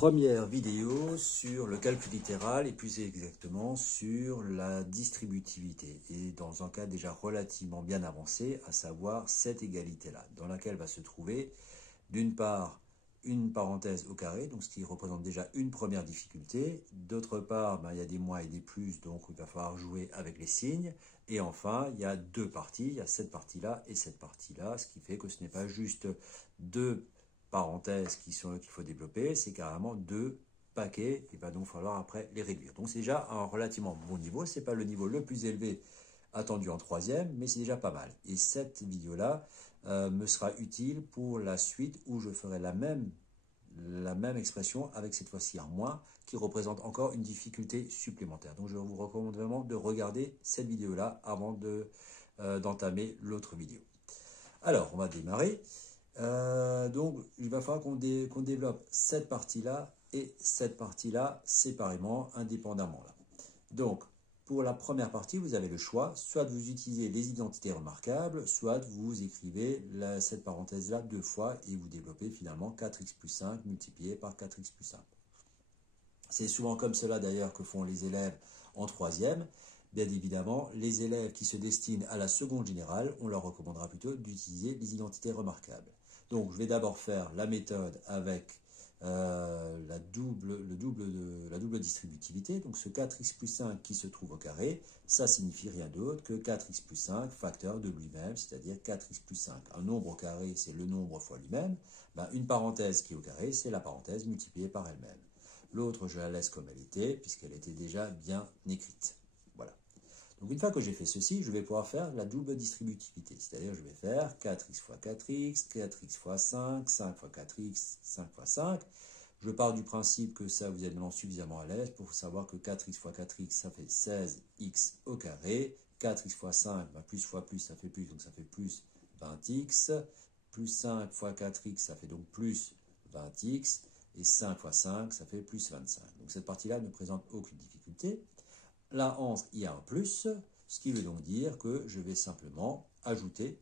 Première vidéo sur le calcul littéral et plus exactement sur la distributivité et dans un cas déjà relativement bien avancé, à savoir cette égalité-là, dans laquelle va se trouver d'une part une parenthèse au carré, donc ce qui représente déjà une première difficulté, d'autre part il y a des moins et des plus, donc il va falloir jouer avec les signes, et enfin il y a deux parties, il y a cette partie-là et cette partie-là, ce qui fait que ce n'est pas juste deux parenthèses qu'il faut développer, c'est carrément deux paquets, il va donc falloir après les réduire. Donc c'est déjà un relativement bon niveau, ce n'est pas le niveau le plus élevé attendu en troisième, mais c'est déjà pas mal. Et cette vidéo-là me sera utile pour la suite où je ferai la même expression avec cette fois-ci un moins qui représente encore une difficulté supplémentaire. Donc je vous recommande vraiment de regarder cette vidéo-là avant d'entamer l'autre vidéo. Alors on va démarrer. Donc il va falloir qu'on développe cette partie-là et cette partie-là séparément, indépendamment. Là. Donc pour la première partie, vous avez le choix, soit vous utilisez les identités remarquables, soit vous écrivez cette parenthèse-là deux fois et vous développez finalement 4x plus 5 multiplié par 4x plus 5. C'est souvent comme cela d'ailleurs que font les élèves en troisième. Bien évidemment, les élèves qui se destinent à la seconde générale, on leur recommandera plutôt d'utiliser les identités remarquables. Donc je vais d'abord faire la méthode avec la double distributivité, donc ce 4x plus 5 qui se trouve au carré, ça signifie rien d'autre que 4x plus 5 facteur de lui-même, c'est-à-dire 4x plus 5. Un nombre au carré, c'est le nombre fois lui-même, une parenthèse qui est au carré, c'est la parenthèse multipliée par elle-même. L'autre, je la laisse comme elle était, puisqu'elle était déjà bien écrite. Voilà. Donc une fois que j'ai fait ceci, je vais pouvoir faire la double distributivité, c'est-à-dire je vais faire 4x fois 4x, 4x fois 5, 5 fois 4x, 5 fois 5. Je pars du principe que ça, vous êtes maintenant suffisamment à l'aise pour savoir que 4x fois 4x, ça fait 16x au carré. 4x fois 5, plus fois plus, ça fait plus, donc ça fait plus 20x. Plus 5 fois 4x, ça fait donc plus 20x. Et 5 fois 5, ça fait plus 25. Donc cette partie-là ne présente aucune difficulté. Là entre, il y a un plus, ce qui veut donc dire que je vais simplement ajouter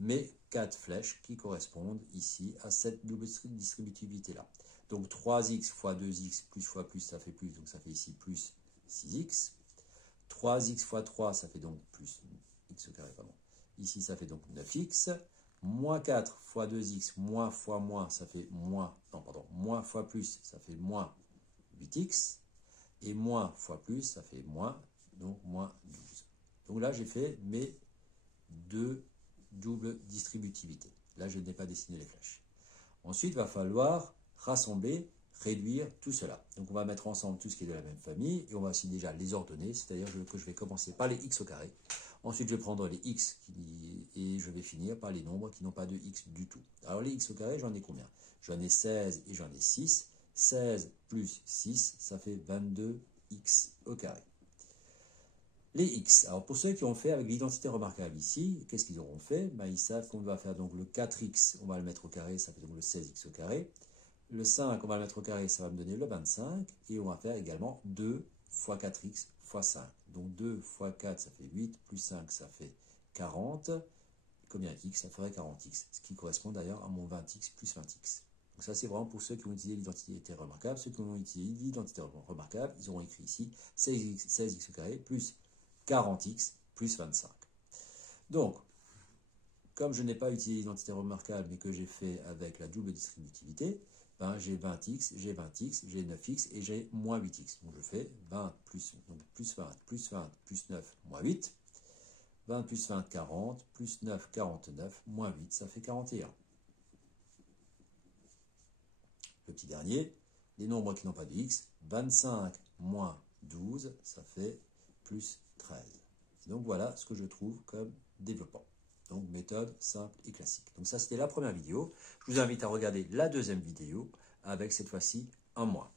mes 4 flèches qui correspondent ici à cette double distributivité-là. Donc 3x fois 2x fois plus, ça fait plus, donc ça fait ici plus 6x. 3x fois 3, ça fait donc plus x au carré, pardon. Ici, ça fait donc 9x. Moins 4 fois 2x, moins fois moins, ça fait moins, non pardon, moins fois plus, ça fait moins 8x. Et moins fois plus, ça fait moins, donc moins 12. Donc là, j'ai fait mes deux doubles distributivités. Là, je n'ai pas dessiné les flèches. Ensuite, il va falloir rassembler, réduire tout cela. Donc, on va mettre ensemble tout ce qui est de la même famille et on va aussi déjà les ordonner, c'est-à-dire que je vais commencer par les x au carré. Ensuite, je vais prendre les x et je vais finir par les nombres qui n'ont pas de x du tout. Alors, les x au carré, j'en ai combien? J'en ai 16 et j'en ai 6. 16 plus 6, ça fait 22x au carré. Les x, alors pour ceux qui ont fait avec l'identité remarquable ici, qu'est-ce qu'ils auront fait? Ils savent qu'on va faire donc le 4x, on va le mettre au carré, ça fait donc le 16x au carré. Le 5, on va le mettre au carré, ça va me donner le 25. Et on va faire également 2 fois 4x fois 5. Donc 2 fois 4, ça fait 8, plus 5, ça fait 40. Combien x? Ça ferait 40x, ce qui correspond d'ailleurs à mon 20x plus 20x. Donc ça, c'est vraiment pour ceux qui ont utilisé l'identité remarquable. Ceux qui ont utilisé l'identité remarquable, ils auront écrit ici 16x au carré plus 40x plus 25. Donc, comme je n'ai pas utilisé l'identité remarquable, mais que j'ai fait avec la double distributivité, j'ai 20x, j'ai 20x, j'ai 9x et j'ai moins 8x. Donc je fais 20 plus 20 plus 9, moins 8. 20 plus 20, 40, plus 9, 49, moins 8, ça fait 41. Le petit dernier, les nombres qui n'ont pas de x, 25 moins 12, ça fait plus 13. Et donc voilà ce que je trouve comme développement. Donc méthode simple et classique. Donc ça c'était la première vidéo. Je vous invite à regarder la deuxième vidéo avec cette fois-ci un moins.